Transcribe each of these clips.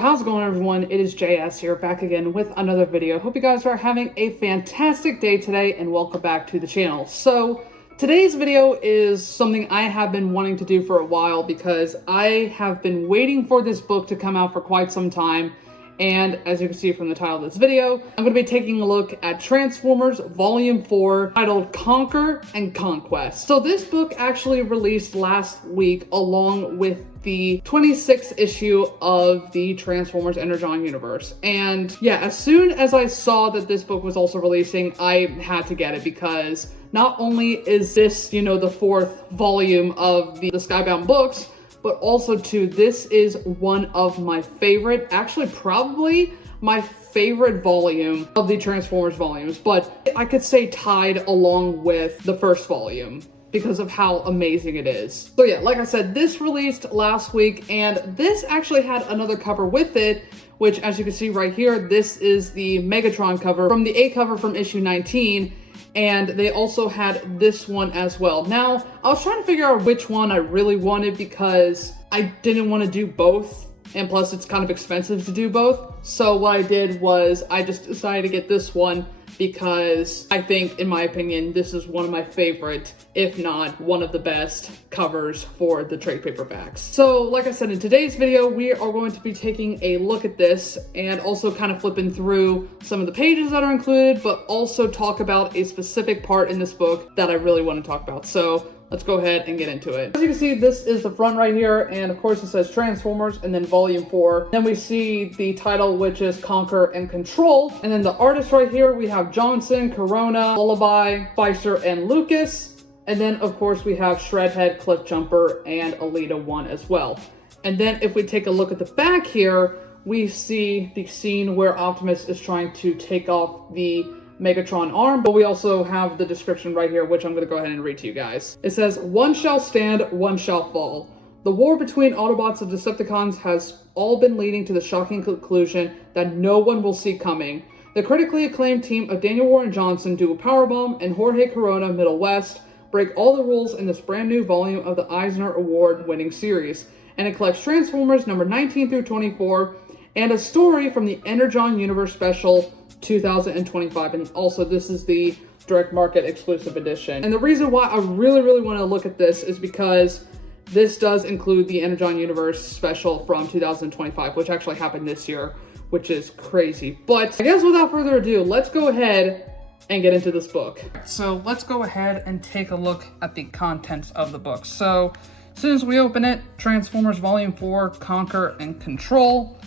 How's it going, everyone? It is JS here, back again with another video. Hope you guys are having a fantastic day today, and welcome back to the channel. So today's video is something I have been wanting to do for a while because I have been waiting for this book to come out for quite some time. And as you can see from the title of this video, I'm going to be taking a look at Transformers Volume 4, titled Conquer and Conquest. So this book actually released last week along with the 26th issue of the Transformers Energon universe. And yeah, as soon as I saw that this book was also releasing, I had to get it because not only is this, the fourth volume of the Skybound books, but also too, this is one of my favorite, actually probably my favorite volume of the Transformers volumes, but I could say tied along with the first volume because of how amazing it is. So yeah, like I said, this released last week, and this actually had another cover with it, which as you can see right here, this is the Megatron cover from the A cover from issue 19. And they also had this one as well. Now, I was trying to figure out which one I really wanted because I didn't want to do both. And plus, it's kind of expensive to do both. So what I did was I just decided to get this one because I think, in my opinion, this is one of my favorite, if not one of the best covers for the trade paperbacks. So like I said, in today's video, we are going to be taking a look at this and also kind of flipping through some of the pages that are included, but also talk about a specific part in this book that I really want to talk about. So let's go ahead and get into it. As you can see, this is the front right here, and of course it says Transformers and then Volume 4. Then we see the title, which is Conquer and Control. And then the artists right here, we have Johnson, Corona, Lullaby, Spicer, and Lucas. And then of course we have Shredhead, Cliffjumper, and Alita 1 as well. And then if we take a look at the back here, we see the scene where Optimus is trying to take off the Megatron arm, but we also have the description right here, which I'm going to go ahead and read to you guys. It says, "One shall stand, one shall fall. The war between Autobots and Decepticons has all been leading to the shocking conclusion that no one will see coming. The critically acclaimed team of Daniel Warren Johnson, do a powerbomb, and Jorge Corona, Middle West, break all the rules in this brand new volume of the Eisner Award-winning series, and it collects Transformers number 19 through 24, and a story from the Energon Universe Special 2025, and also this is the direct market exclusive edition. And the reason why I really want to look at this is because this does include the Energon Universe Special from 2025, which actually happened this year, which is crazy. But I guess without further ado, let's go ahead and get into this book. So let's go ahead and take a look at the contents of the book. So as soon as we open it, Transformers Volume 4, Conquer and Control.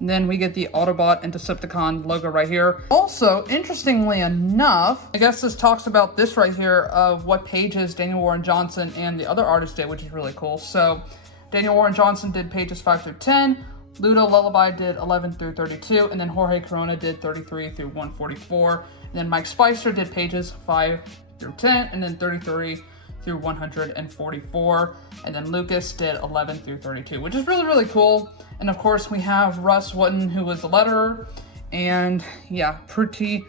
And then we get the Autobot and Decepticon logo right here. Also, interestingly enough, I guess this talks about this right here of what pages Daniel Warren Johnson and the other artists did, which is really cool. So Daniel Warren Johnson did pages 5 through 10, Ludo Lullaby did 11 through 32, and then Jorge Corona did 33 through 144. And then Mike Spicer did pages 5 through 10, and then 33 through 144, and then Lucas did 11 through 32, which is really cool. And of course we have Russ Wotton, who was the letterer, and yeah, pretty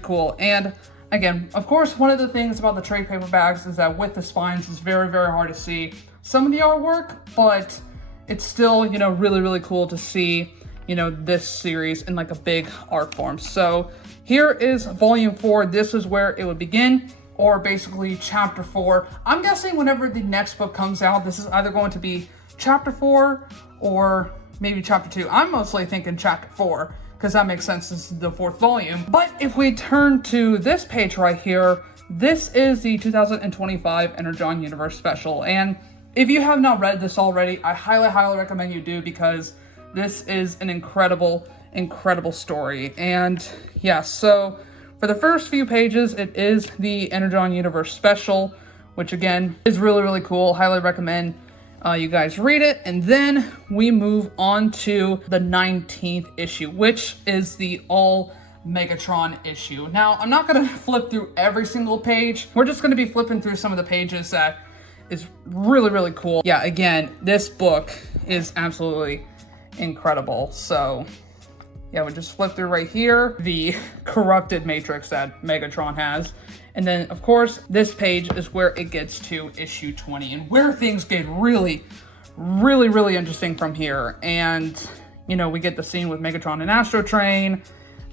cool. And again, of course, one of the things about the trade paperbacks is that with the spines, it's very hard to see some of the artwork, but it's still, really cool to see, this series in like a big art form. So here is Volume 4. This is where it would begin, or basically Chapter 4. I'm guessing whenever the next book comes out, this is either going to be Chapter 4 or maybe Chapter 2. I'm mostly thinking Chapter 4, because that makes sense, this is the fourth volume. But if we turn to this page right here, this is the 2025 Energon Universe Special. And if you have not read this already, I highly recommend you do, because this is an incredible story. And yeah, so for the first few pages, it is the Energon Universe Special, which again is really cool. Highly recommend you guys read it. And then we move on to the 19th issue, which is the all Megatron issue. Now, I'm not going to flip through every single page. We're just going to be flipping through some of the pages that is really cool. Yeah, again, this book is absolutely incredible. So yeah, we just flip through right here, the corrupted matrix that Megatron has. And then, of course, this page is where it gets to issue 20 and where things get really interesting from here. And You know, we get the scene with Megatron and Astro Train,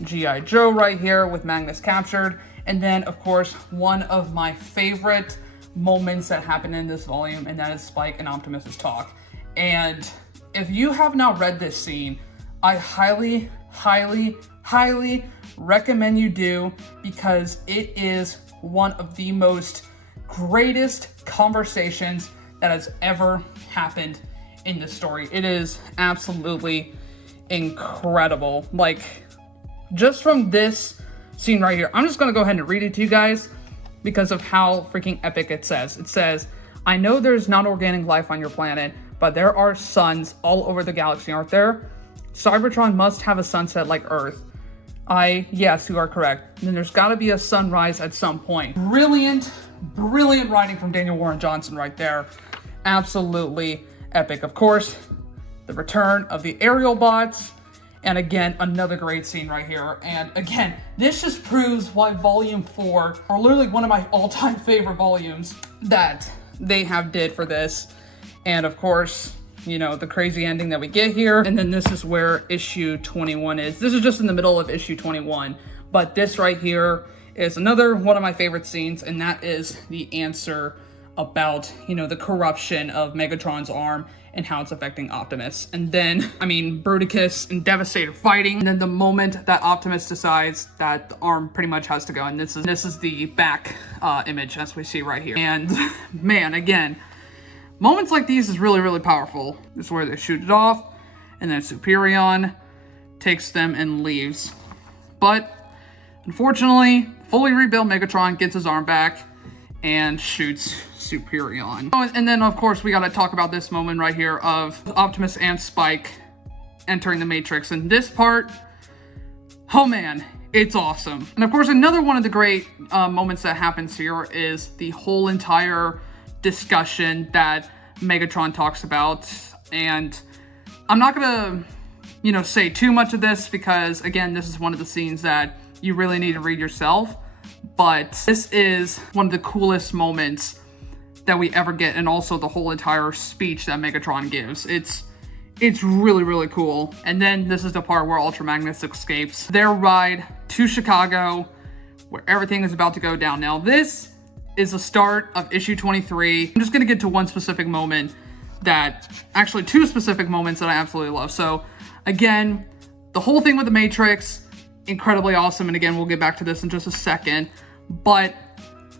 G.I. Joe right here with Magnus captured, and then, of course, one of my favorite moments that happen in this volume, and that is Spike and Optimus's talk. And if you have not read this scene, I highly, highly, highly recommend you do, because it is one of the most greatest conversations that has ever happened in this story. It is absolutely incredible. Like, just from this scene right here, I'm just gonna go ahead and read it to you guys because of how freaking epic it says. It says, "I know there's not organic life on your planet, but there are suns all over the galaxy, aren't there? Cybertron must have a sunset like Earth." Yes, you are correct. Then there's gotta be a sunrise at some point. Brilliant, brilliant writing from Daniel Warren Johnson right there. Absolutely epic. Of course, the return of the aerial bots. And again, another great scene right here. And again, this just proves why Volume 4 are literally one of my all-time favorite volumes that they have did for this. And of course, you know, the crazy ending that we get here. And then this is where issue 21 is. This is just in the middle of issue 21. But this right here is another one of my favorite scenes, and that is the answer about, you know, the corruption of Megatron's arm and how it's affecting Optimus. And then, I mean, Bruticus and Devastator fighting. And then the moment that Optimus decides that the arm pretty much has to go. And this is the back image as we see right here. And man, again, moments like these is really, really powerful. This is where they shoot it off, and then Superion takes them and leaves. But unfortunately, fully rebuilt Megatron gets his arm back and shoots Superion. Oh, and then of course we gotta talk about this moment right here of Optimus and Spike entering the Matrix. And this part, oh man, it's awesome. And of course, another one of the great moments that happens here is the whole entire discussion that Megatron talks about. And I'm not gonna, you know, say too much of this because again, this is one of the scenes that you really need to read yourself. But this is one of the coolest moments that we ever get, and also the whole entire speech that Megatron gives. It's really, really cool. And then this is the part where Ultra Magnus escapes their ride to Chicago, where everything is about to go down. Now, this is the start of issue 23. I'm just gonna get to one specific moment actually two specific moments that I absolutely love. So again, the whole thing with the Matrix, incredibly awesome. And again, we'll get back to this in just a second. But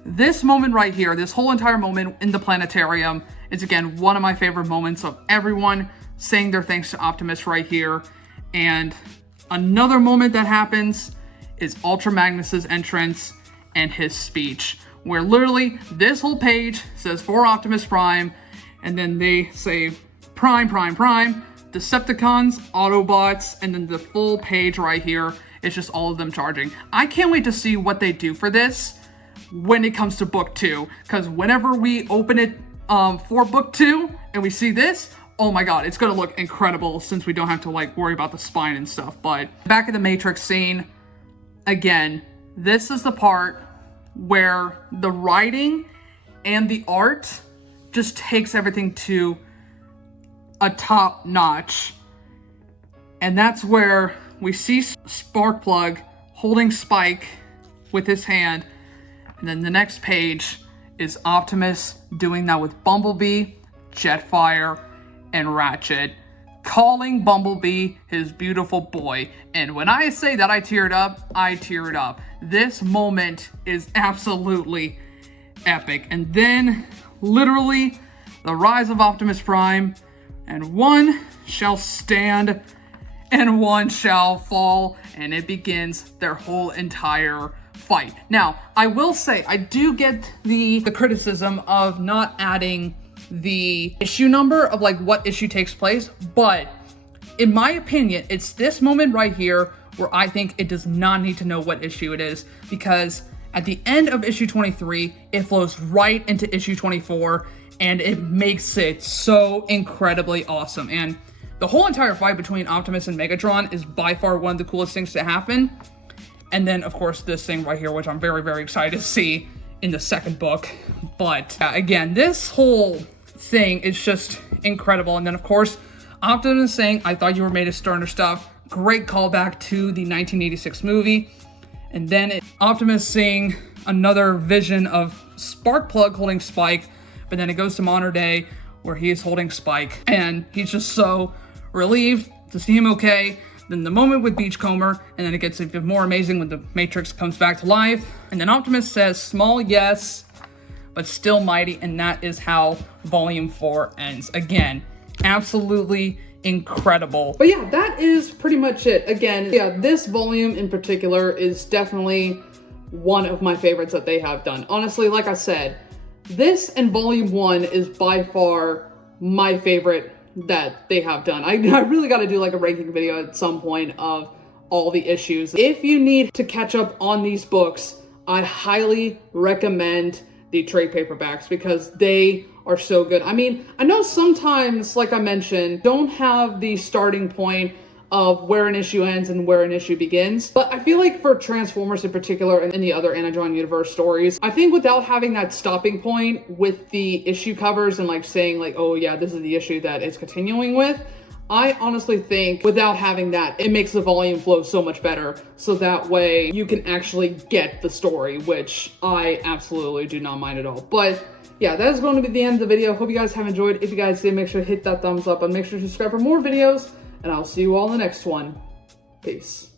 this moment right here, this whole entire moment in the planetarium is again, one of my favorite moments of everyone saying their thanks to Optimus right here. And another moment that happens is Ultra Magnus's entrance and his speech, where literally this whole page says for Optimus Prime, and then they say Prime, Prime, Prime, Decepticons, Autobots, and then the full page right here is just all of them charging. I can't wait to see what they do for this when it comes to book 2, because whenever we open it for book 2 and we see this, oh my god, it's gonna look incredible since we don't have to like worry about the spine and stuff. But back in the Matrix scene, again, this is the part where the writing and the art just takes everything to a top notch. And that's where we see Sparkplug holding Spike with his hand. And then the next page is Optimus doing that with Bumblebee, Jetfire, and Ratchet, calling Bumblebee his beautiful boy. And when I say that I teared up, I teared up. This moment is absolutely epic. And then literally the rise of Optimus Prime, and one shall stand and one shall fall, and it begins their whole entire fight. Now, I will say, I do get the criticism of not adding the issue number of like what issue takes place, but in my opinion, it's this moment right here where I think it does not need to know what issue it is, because at the end of issue 23, it flows right into issue 24, and it makes it so incredibly awesome. And the whole entire fight between Optimus and Megatron is by far one of the coolest things to happen. And then, of course, this thing right here, which I'm very, very excited to see in the second book. But again, this whole thing is just incredible. And then, of course, Optimus saying, "I thought you were made of sterner stuff." Great callback to the 1986 movie. And then Optimus seeing another vision of Sparkplug holding Spike, but then it goes to modern day where he is holding Spike, and he's just so relieved to see him okay. Then the moment with Beachcomber, and then it gets even more amazing when the Matrix comes back to life. And then Optimus says, "Small, yes, but still mighty," and that is how Volume 4 ends. Again, absolutely incredible. But yeah, that is pretty much it. Again, yeah, this volume in particular is definitely one of my favorites that they have done. Honestly, like I said, this and Volume 1 is by far my favorite that they have done. I really got to do like a ranking video at some point of all the issues. If you need to catch up on these books, I highly recommend the trade paperbacks because they are so good. I mean, I know sometimes, like I mentioned, don't have the starting point of where an issue ends and where an issue begins. But I feel like for Transformers in particular and in the other Anti-John Universe stories, I think without having that stopping point with the issue covers and like saying like, oh yeah, this is the issue that it's continuing with, I honestly think without having that, it makes the volume flow so much better. So that way you can actually get the story, which I absolutely do not mind at all. But yeah, that is going to be the end of the video. Hope you guys have enjoyed. If you guys did, make sure to hit that thumbs up and make sure to subscribe for more videos. And I'll see you all in the next one. Peace.